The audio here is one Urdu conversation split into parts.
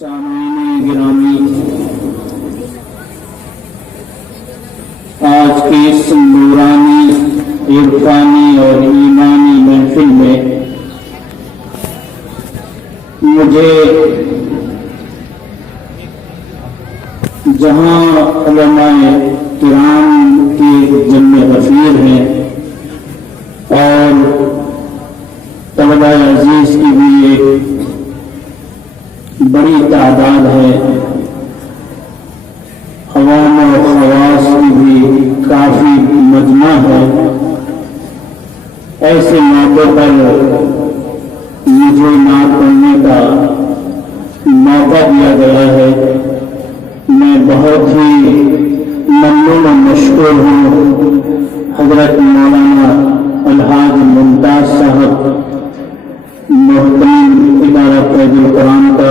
سامعین گرامی، آج کی اس نورانی عرفانی اور ایمانی محفل میں مجھے جہاں علماء کرام کی جمع غفیر ہیں اور طلبہ عزیز کی بھی ایک بڑی تعداد ہے، عوام و خواص کی بھی کافی مجمع ہے، ایسے موقع پر مجھے نعت پڑھنے کا موقع دیا گیا ہے۔ میں بہت ہی ممنون و مشکور ہوں حضرت مولانا الحاج ممتاز صاحب محترم ادارہ فیض القرآن کا،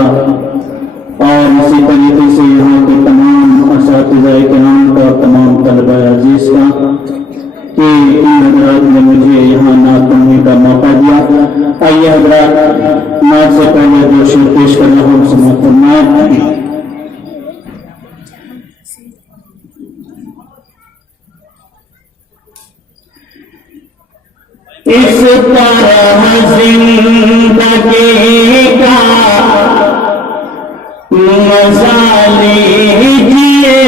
اور اسی طریقے سے یہاں کے تمام اساتذہ کرام کا، تمام طلبہ عزیز کا، کہ ان حضرات نے مجھے یہاں نعت پڑھنے کا موقع دیا۔ آئیے حضرات، نعت سے پہلے جو شعر پیش کر رہا ہوں سماعت فرمائیں۔ اس طرح زندگی کا مزہ لیجیے،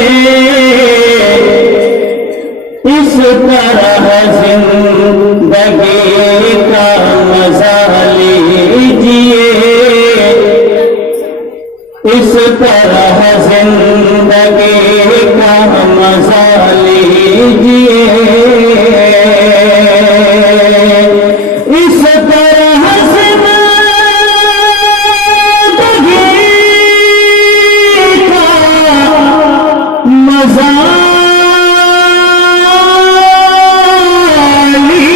اس طرح زندگی کا مزہ لیجیے، اس طرح زندگی کا مزہ لیجیے، اس طرح زندگی کا مزہ لیجیے،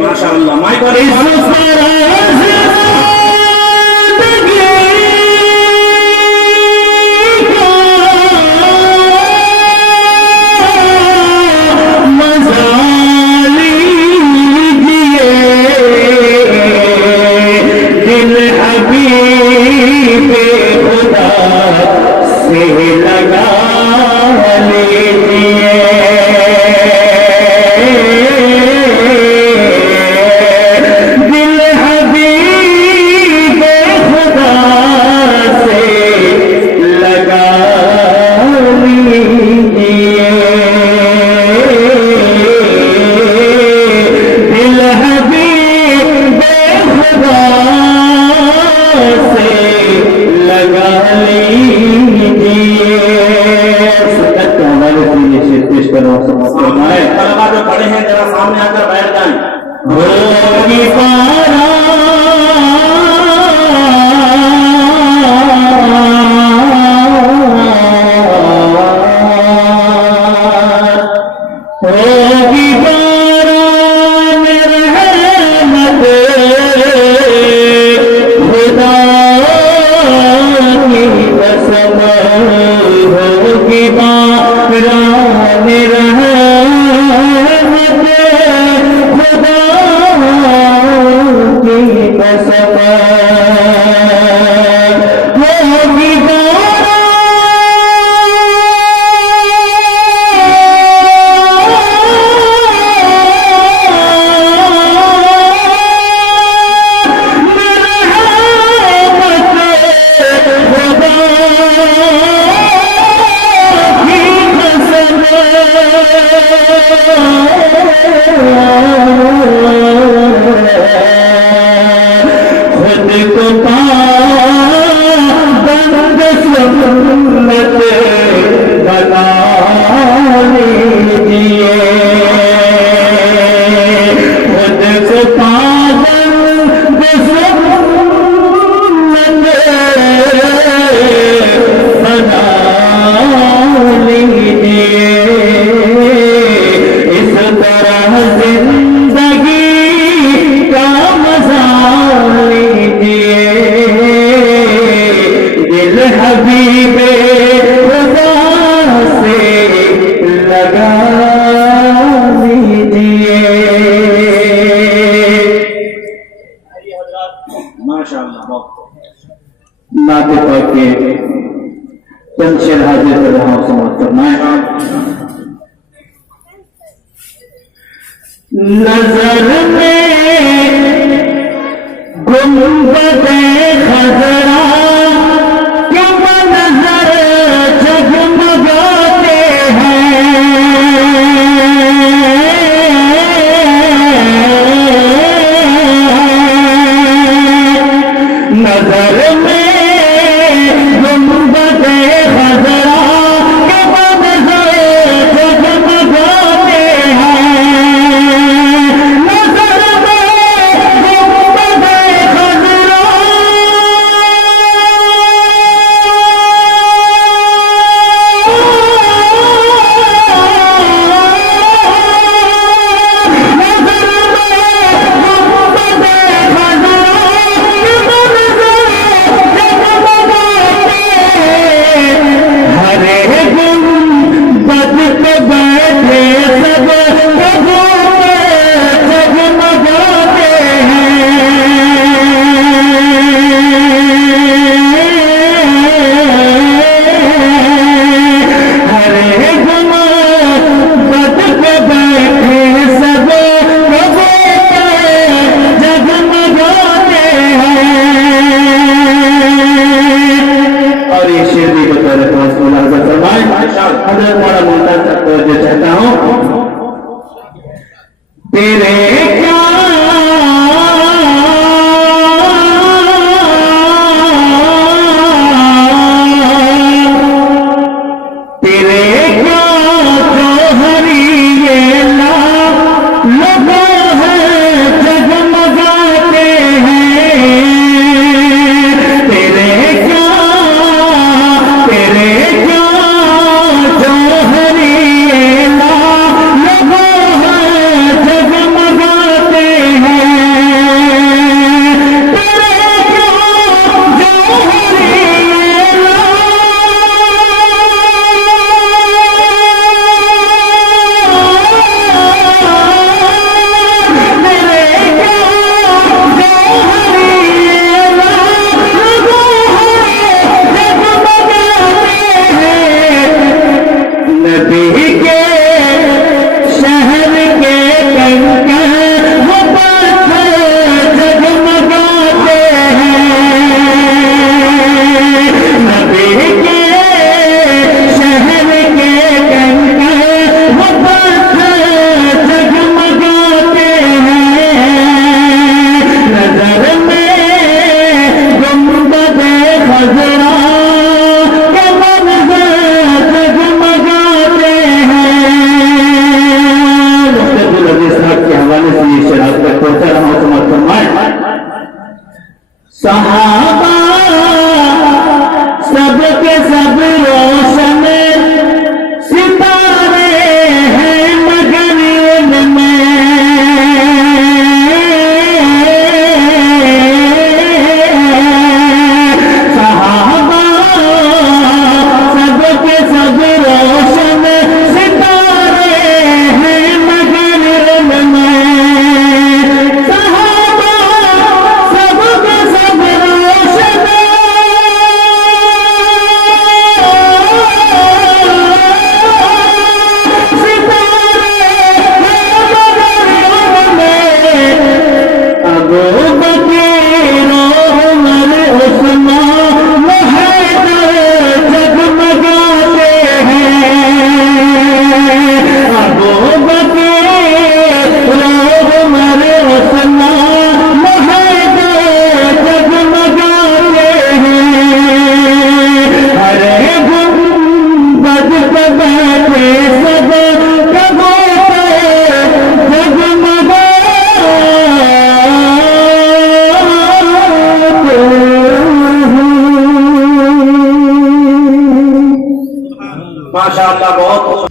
ماشاءاللہ مائک پر حبیب خدا سے چند شعر حاضر کر رہا ہوں، سماعت فرمائیں۔ نظر میں گنبد خضرا کے منظر جگمگاتے ہیں، نظر میں گنبد خضرا کے منظر جگمگاتے ہیں، حضرت مولانا ممتاز تک توجہ چاہتا ہوں۔ تیرے کیا جوہری یہ لوگوں ہے جگمگاتے ہیں، تیرے کیا صحابہ سب کے سب روشن ستارے ہیں مگر ان میں صحابہ سب کے سب روشن ستارے ہیں مگر ان میں ماشاءاللہ بہت